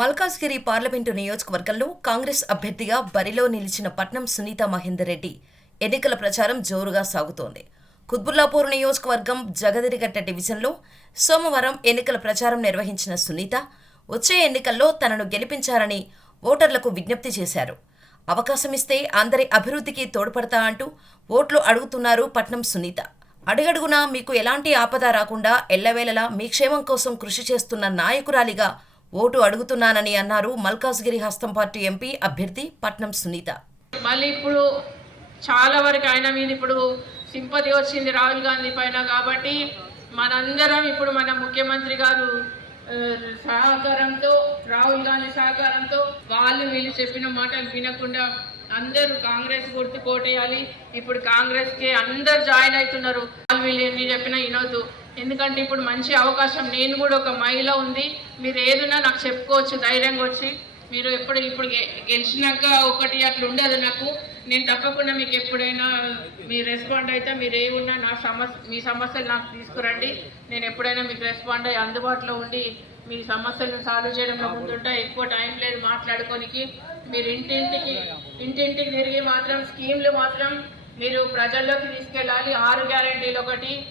Malkajgiri parliament నియోజకవర్గంలో కాంగ్రెస్ అభ్యర్థిగా బరిలో నిలిచిన పట్నం సునీత మహేందర్ రెడ్డి ఎన్నికల ప్రచారం జోరుగా సాగుతోంది. కుత్బుల్లాపూర్ నియోజకవర్గం జగదిరిగట్ట డివిజన్లో సోమవారం ఎన్నికల ప్రచారం నిర్వహించిన సునీత వచ్చే ఎన్నికల్లో తనను గెలిపించారని ఓటర్లకు విజ్ఞప్తి చేశారు. అవకాశమిస్తే అందరి అభివృద్ధికి తోడ్పడతా అంటూ ఓట్లు అడుగుతున్నారు పట్నం సునీత. అడుగడుగునా మీకు ఎలాంటి ఆపద రాకుండా ఎల్లవేళలా మీ క్షేమం కోసం కృషి చేస్తున్న నాయకురాలిగా ఓటు అడుగుతున్నానని అన్నారు మల్కాజ్గిరి హస్తం పార్టీ ఎంపీ అభ్యర్థి పట్నం సునీత. మళ్ళీ ఇప్పుడు చాలా వరకు ఆయన మీద ఇప్పుడు సింపతి వచ్చింది రాహుల్ గాంధీ పైన. కాబట్టి మనందరం ఇప్పుడు మన ముఖ్యమంత్రి గారు సహకారంతో, రాహుల్ గాంధీ సహకారంతో వీళ్ళు చెప్పిన మాటలు వినకుండా అందరూ కాంగ్రెస్ గుర్తు కోటేయాలి. ఇప్పుడు కాంగ్రెస్కి అందరు జాయిన్ అవుతున్నారు. వీళ్ళు ఎన్ని చెప్పినా వినొద్దు. ఎందుకంటే ఇప్పుడు మంచి అవకాశం, నేను కూడా ఒక మహిళ ఉంది, మీరు ఏదున్నా నాకు చెప్పుకోవచ్చు ధైర్యంగా వచ్చి. మీరు ఇప్పుడు గెలిచినాక ఒకటి అట్లా ఉండదు నాకు. నేను తప్పకుండా మీకు ఎప్పుడైనా మీరు రెస్పాండ్ అయితే మీరు ఏమున్నా మీ సమస్యలు నాకు తీసుకురండి. నేను ఎప్పుడైనా మీకు రెస్పాండ్ అయ్యి అందుబాటులో ఉండి మీ సమస్యలను సాల్వ్ చేయడంలో ముందుంటా. ఎక్కువ టైం లేదు మాట్లాడుకోనికి. మీరు ఇంటింటికి తిరిగి మాత్రం స్కీమ్లు మాత్రం మీరు ప్రజల్లోకి తీసుకెళ్ళాలి. 6 గ్యారెంటీలు ఒకటి